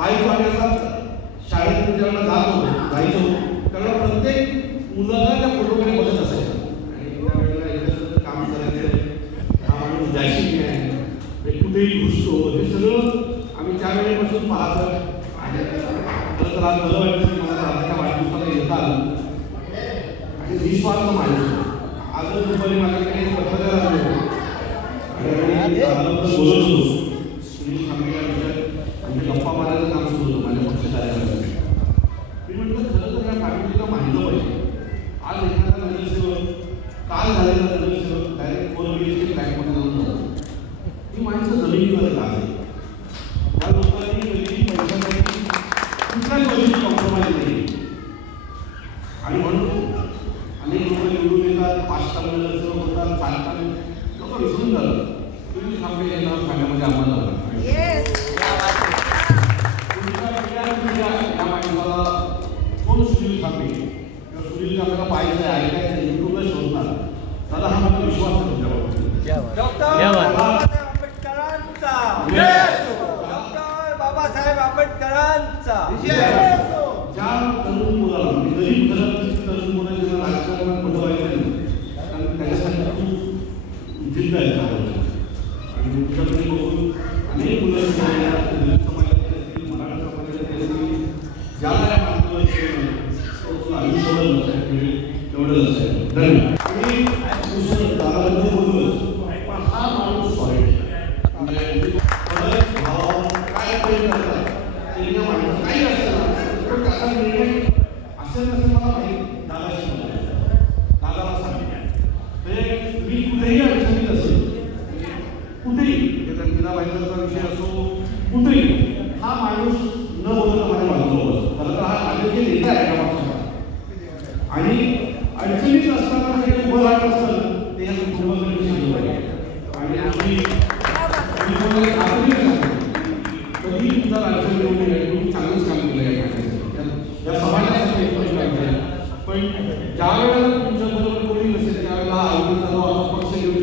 पायी पाण्याचा शाळेत ज्यांना जात होतो जायचो. त्यावेळेला प्रत्येक मुलाला त्या फोटोकडे बघत असायचं. आणि त्यावेळेला एकदा काम करायचं हा माणूस डॅशिंग आहे कुठेही घुसतो. हे सगळं आम्ही त्यावेळेपासून पाहत आणि तर आज बरं वाटतं की मला राधाच्या वाढदिवसाला येता आलं. आणि निस्वार्थ माणूस. आज दुपारी माझ्याकडे एक पत्रकार आले. आणि बोलत होतो. सुनील खांबे या गप्पा मारायचं काम सुरू होतं माझ्या पक्षकार्यामध्ये मी म्हटलं खरं तर या फॅमिलीला माहिती पाहिजे. आज एखादा नगरसेवक काल झालेला नगरसेवक डायरेक्ट फोर बीएचके फ्लॅटमध्ये जाऊन जातो ही माणसं जमिनीवर का आहे त्या लोकांनी कधी पैशासाठी कुठल्याच गोष्टी कॉम्प्रोमाइज नाही. आणि म्हणून अनेक लोक निवडून येतात पाच ताल नगरसेवक होतात सात ताल लोक विसरून जातात. पाहायचं आहे ऐकायचं युट्यूबला शोधतात दादा हा माझा विश्वास आहे. बाबासाहेब आंबेडकरांचा. डॉक्टर बाबासाहेब आंबेडकरांचा. ज्या तरुण मुलाला गरीब घरातील तरुण मुलं ज्यांना राजकारणात पटवायचं नाही. कारण त्याच्यासाठी खूप जिद्द आहे त्यामध्ये. आणि म्हणजे त्या मीरा भाईंदरचा विषय असो कुठेही हा माणूस न बोलता माझ्या बाजूला बसतो खरं तर हा राजकीय नेता आहे या पक्षाचा आणि अडचणीत असताना जे उभं राहत असतं ते या कुटुंबाकडे आणि आम्ही कधी तुमचा अडचण येऊ नये तुम्ही चांगलंच काम केलं या या समाजासाठी काम केलं पण ज्या वेळेला तुमच्या कोणी नसेल त्यावेळेला हा आरोग्याचा जो पक्ष घेऊन